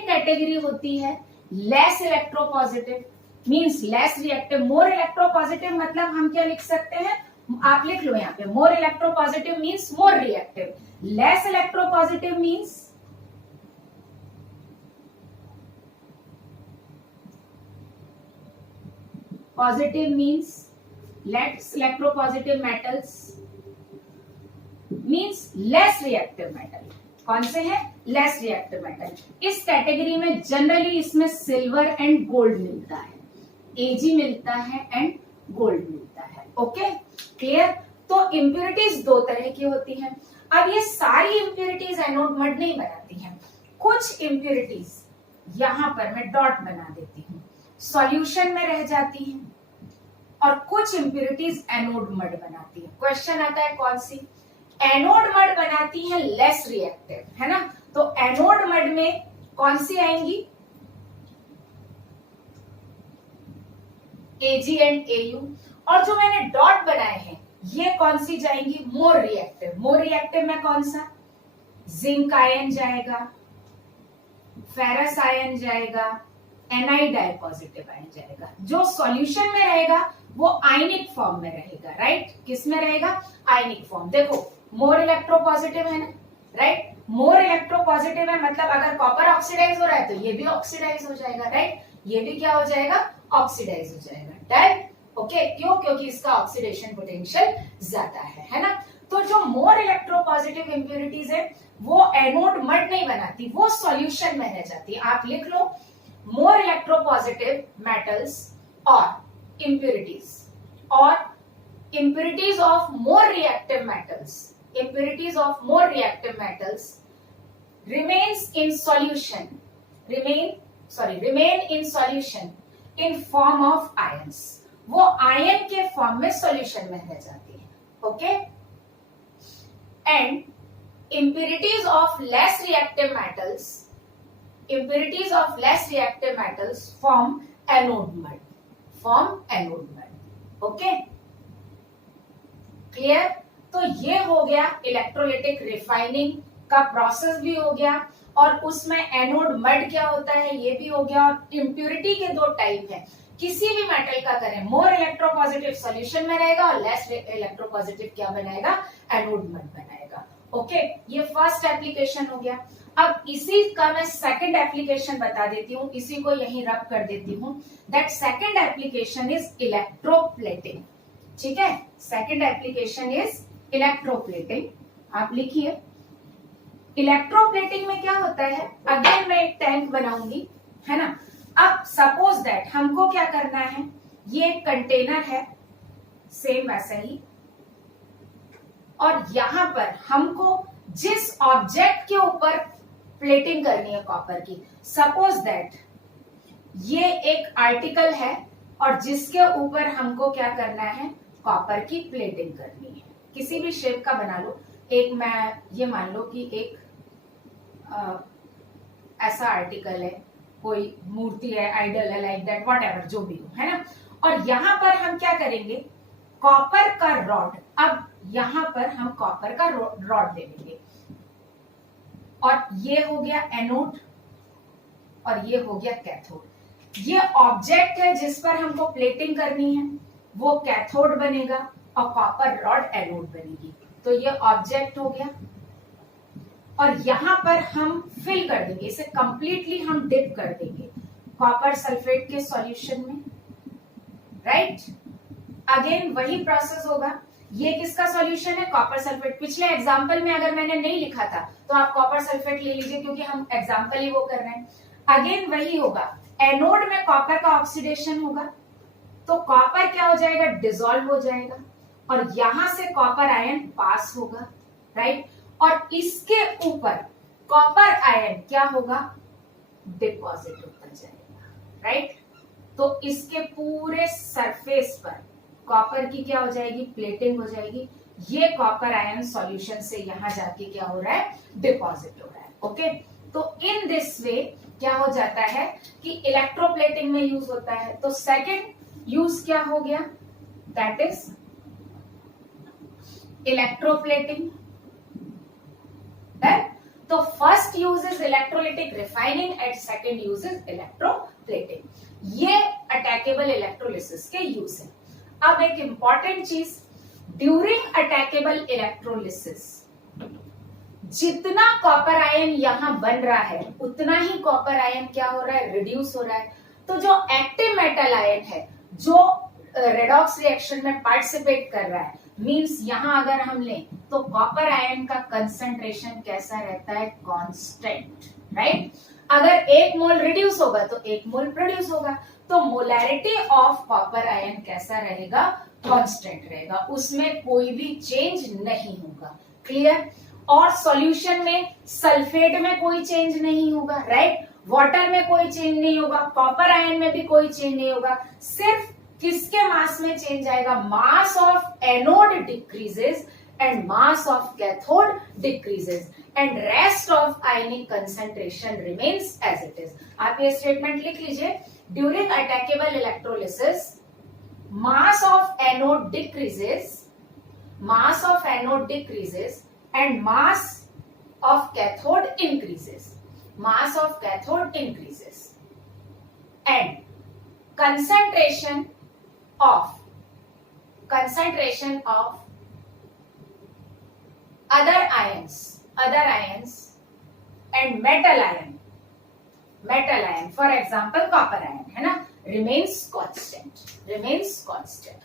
कैटेगरी होती है less electropositive, means less reactive. More electropositive मतलब हम क्या लिख सकते हैं, आप लिख लो यहाँ पे, more electropositive means more reactive, less electropositive means positive means less electropositive metals means less reactive metal। कौन से हैं, लेस रिएक्टिव मेटल। इस कैटेगरी में जनरली इसमें सिल्वर एंड गोल्ड मिलता है, एजी मिलता है एंड गोल्ड मिलता है। Okay, clear. तो इम्प्यूरिटीज 2 तरह की होती हैं। अब ये सारी इम्प्यूरिटीज एनोड मड नहीं बनाती हैं, कुछ इम्प्यूरिटीज यहां पर मैं डॉट बना देती हूँ, सॉल्यूशन में रह जाती हैं, और कुछ इम्प्यूरिटीज एनोड मड बनाती है। क्वेश्चन आता है कौन सी, एनोड मड बनाती है लेस रिएक्टिव, है ना। तो एनोड मड में कौन सी आएंगी, Ag एंड Au, और जो मैंने डॉट बनाए हैं ये कौन सी जाएंगी, मोर रिएक्टिव। मोर रिएक्टिव में कौन सा, जिंक आयन जाएगा, फेरस आयन जाएगा, एनआई डाई पॉजिटिव आयन जाएगा। जो सॉल्यूशन में रहेगा वो आयनिक फॉर्म में रहेगा, राइट। किस में रहेगा, आयनिक फॉर्म। देखो मोर इलेक्ट्रोपॉजिटिव है ना, राइट। मोर इलेक्ट्रोपॉजिटिव है मतलब अगर कॉपर ऑक्सीडाइज हो रहा है तो ये भी ऑक्सीडाइज हो जाएगा, राइट। ये भी क्या हो जाएगा, ऑक्सीडाइज हो जाएगा, डन। ओके, क्यों, क्योंकि इसका ऑक्सीडेशन पोटेंशियल ज्यादा है ना। तो जो मोर इलेक्ट्रोपॉजिटिव इंप्यूरिटीज है वो एनोड मड नहीं बनाती, वो सॉल्यूशन में रह जाती है। आप लिख लो, मोर इलेक्ट्रोपॉजिटिव मेटल्स और impurities of more reactive metals, impurities of more reactive metals remain in solution in form of ions. वो आयन के फॉर्म में सॉल्यूशन में रह जाती है, okay. And impurities of less reactive metals form anode mud, okay, clear. तो ये हो गया इलेक्ट्रोलिटिक रिफाइनिंग का प्रोसेस भी हो गया, और उसमें एनोड मड क्या होता है ये भी हो गया। और इम्प्यूरिटी के दो टाइप है, किसी भी मेटल का करें, मोर इलेक्ट्रोपॉजिटिव सॉल्यूशन में रहेगा और लेस इलेक्ट्रोपॉजिटिव क्या बनाएगा, एनोड मड बनाएगा, ओके। ये फर्स्ट एप्लीकेशन हो गया। अब इसी का मैं सेकंड एप्लीकेशन बता देती हूँ, इसी को यहीं रब कर देती हूँ। That second application is electroplating, ठीक है। सेकंड एप्लीकेशन इज इलेक्ट्रोप्लेटिंग, आप लिखिए। इलेक्ट्रोप्लेटिंग में क्या होता है, अगेन मैं एक टैंक बनाऊंगी, है ना। अब सपोज दैट हमको क्या करना है, ये एक कंटेनर है सेम वैसा ही, और यहां पर हमको जिस ऑब्जेक्ट के ऊपर प्लेटिंग करनी है कॉपर की, सपोज दैट ये एक आर्टिकल है और जिसके ऊपर हमको क्या करना है, कॉपर की प्लेटिंग करनी है। किसी भी शेप का बना लो, एक मैं ये मान लो कि एक ऐसा आर्टिकल है, कोई मूर्ति है, आइडल है, लाइक दैट, व्हाटएवर, जो भी हो, है ना। और यहां पर हम क्या करेंगे, कॉपर का रॉड, अब यहां पर हम कॉपर का रॉड ले लेंगे, और ये हो गया एनोड और ये हो गया कैथोड। ये ऑब्जेक्ट है जिस पर हमको प्लेटिंग करनी है, वो कैथोड बनेगा और कॉपर रॉड एनोड बनेगी। तो ये ऑब्जेक्ट हो गया, और यहां पर हम फिल कर देंगे इसे, कंप्लीटली हम डिप कर देंगे कॉपर सल्फेट के सॉल्यूशन में, राइट। अगेन वही प्रोसेस होगा। ये किसका सॉल्यूशन है, कॉपर सल्फेट। पिछले एग्जांपल में अगर मैंने नहीं लिखा था तो आप कॉपर सल्फेट ले लीजिए, क्योंकि हम एग्जांपल ही वो कर रहे हैं। अगेन वही होगा, एनोड में कॉपर का ऑक्सीडेशन होगा तो कॉपर क्या हो जाएगा, डिसॉल्व हो जाएगा, और यहां से कॉपर आयन पास होगा, राइट। और इसके ऊपर कॉपर आयन क्या होगा, डिपॉजिट होता जाएगा, राइट। तो इसके पूरे सरफेस पर कॉपर की क्या हो जाएगी, प्लेटिंग हो जाएगी। ये कॉपर आयन सॉल्यूशन से यहां जाके क्या हो रहा है, डिपॉजिट हो रहा है, ओके। तो इन दिस वे क्या हो जाता है कि इलेक्ट्रोप्लेटिंग में यूज होता है। तो सेकंड यूज क्या हो गया, दैट इज इलेक्ट्रोप्लेटिंग। तो first use is electrolytic refining and second use is electroplating. ये अटैकेबल इलेक्ट्रोलिसिस के यूज है। अब एक इंपॉर्टेंट चीज, ड्यूरिंग अटैकेबल इलेक्ट्रोलिसिस जितना कॉपर आयन यहां बन रहा है उतना ही कॉपर आयन क्या हो रहा है, रिड्यूस हो रहा है। तो जो एक्टिव मेटल आयन है जो रेडॉक्स रिएक्शन में पार्टिसिपेट कर रहा है, मींस यहां अगर हम लें तो कॉपर आयन का कंसंट्रेशन कैसा रहता है, कांस्टेंट, राइट। अगर 1 मोल रिड्यूस होगा तो 1 मोल प्रोड्यूस होगा। तो मोलैरिटी ऑफ कॉपर आयन कैसा रहेगा, कांस्टेंट रहेगा, उसमें कोई भी चेंज नहीं होगा, क्लियर। और सॉल्यूशन में सल्फेट में कोई चेंज नहीं होगा, राइट। वाटर में कोई चेंज नहीं होगा, कॉपर आयन में भी कोई चेंज नहीं होगा। सिर्फ किसके मास में चेंज आएगा, mass of anode decreases and mass of cathode decreases and rest of ionic concentration remains as it is. आप ये स्टेटमेंट लिख लीजिए, during attackable electrolysis mass of anode decreases and mass of cathode increases. Mass of cathode increases and concentration of other ions and metal ion, for example copper ion, है ना, remains constant.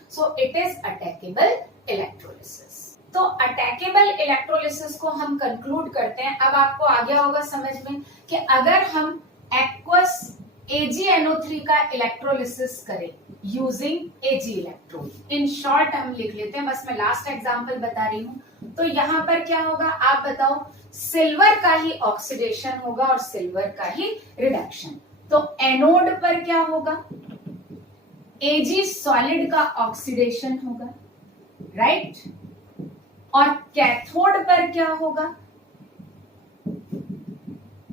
So it is attackable electrolysis. तो attackable electrolysis को हम conclude करते हैं. अब आपको आ गया होगा समझ में कि अगर हम एक्वस AgNO3 का इलेक्ट्रोलिसिस करें using Ag electrode, in short हम लिख लेते हैं, बस मैं लास्ट एग्जांपल बता रही हूं. तो यहां पर क्या होगा आप बताओ, सिल्वर का ही ऑक्सीडेशन होगा और सिल्वर का ही रिडक्शन. तो एनोड पर क्या होगा, Ag सॉलिड का ऑक्सीडेशन होगा, राइट. और कैथोड पर क्या होगा,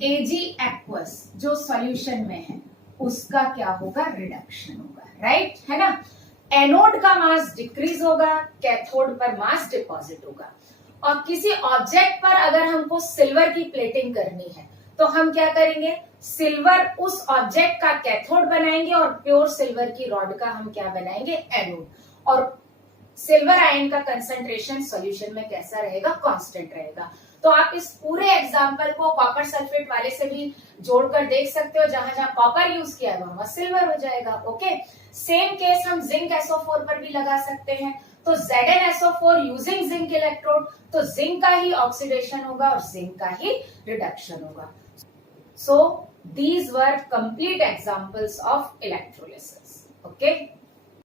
Ag एक्वस जो सॉल्यूशन में है उसका क्या होगा, रिडक्शन होगा, राइट, है ना. एनोड का मास डिक्रीज होगा, कैथोड पर मास डिपॉजिट होगा. और किसी ऑब्जेक्ट पर अगर हमको सिल्वर की प्लेटिंग करनी है तो हम क्या करेंगे, सिल्वर उस ऑब्जेक्ट का कैथोड बनाएंगे और प्योर सिल्वर की रॉड का हम क्या बनाएंगे, एनोड. और सिल्वर आयन का कंसंट्रेशन सॉल्यूशन में कैसा रहेगा, कांस्टेंट रहेगा. तो आप इस पूरे एग्जांपल को कॉपर सल्फेट वाले से भी जोड़कर देख सकते हो. जहां जहां कॉपर यूज किया है वहां सिल्वर हो जाएगा. ओके, सेम केस हम जिंक SO4 पर भी लगा सकते हैं. तो ZnSO4 यूजिंग जिंक इलेक्ट्रोड, तो जिंक का ही ऑक्सीडेशन होगा और जिंक का ही रिडक्शन होगा. So these were complete examples of electrolysis. Okay.